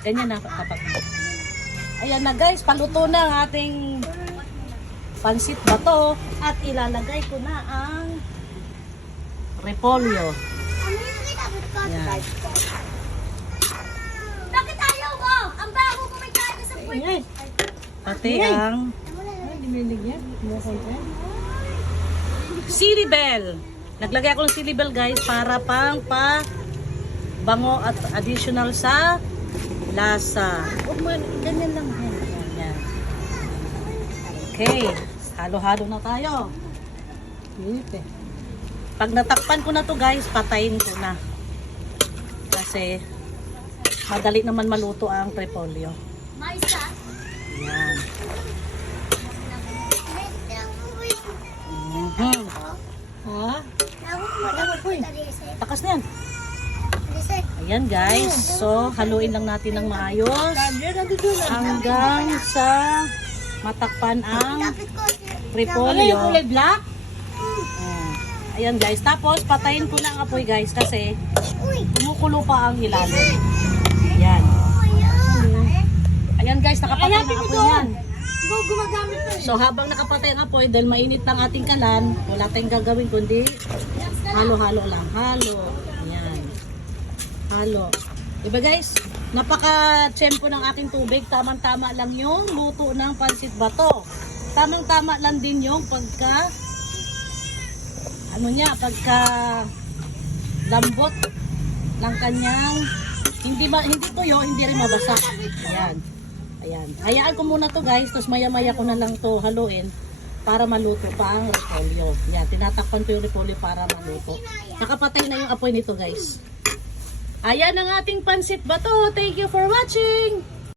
Ganyan na kapag. Ayan na guys, paluto na ang ating pansit bato at ilalagay ko na ang repolyo. Ayan. Bakit ayaw mo? Ang baho mo may kain sa puwet. Pati ang silibel. Naglagay ako ng silibel guys para pang bango at additional sa lasa. Ganyan lang. Yan. Okay. Halo-halo na tayo. Pag natakpan ko na to guys, patayin ko na. Kasi madali naman maluto ang repolyo. Maisa. Yan. Mhm. Ha? Takas na yan. Ayan guys. So, haluin lang natin ng maayos hanggang sa matakpan ang repolyo. Ayan. Ayan guys. Tapos, patayin ko na ang apoy guys kasi kumukulo pa ang ilalim. Ayan. Ayan guys, nakapatay ang apoy yan. So, habang nakapatay ang apoy, dahil mainit ng ating kalan, wala tayong gagawin kundi halo-halo lang. Halo. Ayan. Halo. Diba guys? Napaka-tsempo ng aking tubig. Tamang-tama lang yung luto ng pansit bato. Tamang-tama lang din yung pagka lambot ng kanyang hindi tuyo, hindi rin mabasa. Ayan. Ayan. Hayaan ko muna to guys, tapos maya-maya ko na lang to haluin para maluto pa ang repolyo. Ayan, tinatakpan ko yung repolyo para maluto. Nakapatay na yung apoy nito guys. Ayan ang ating pansit bato. Thank you for watching!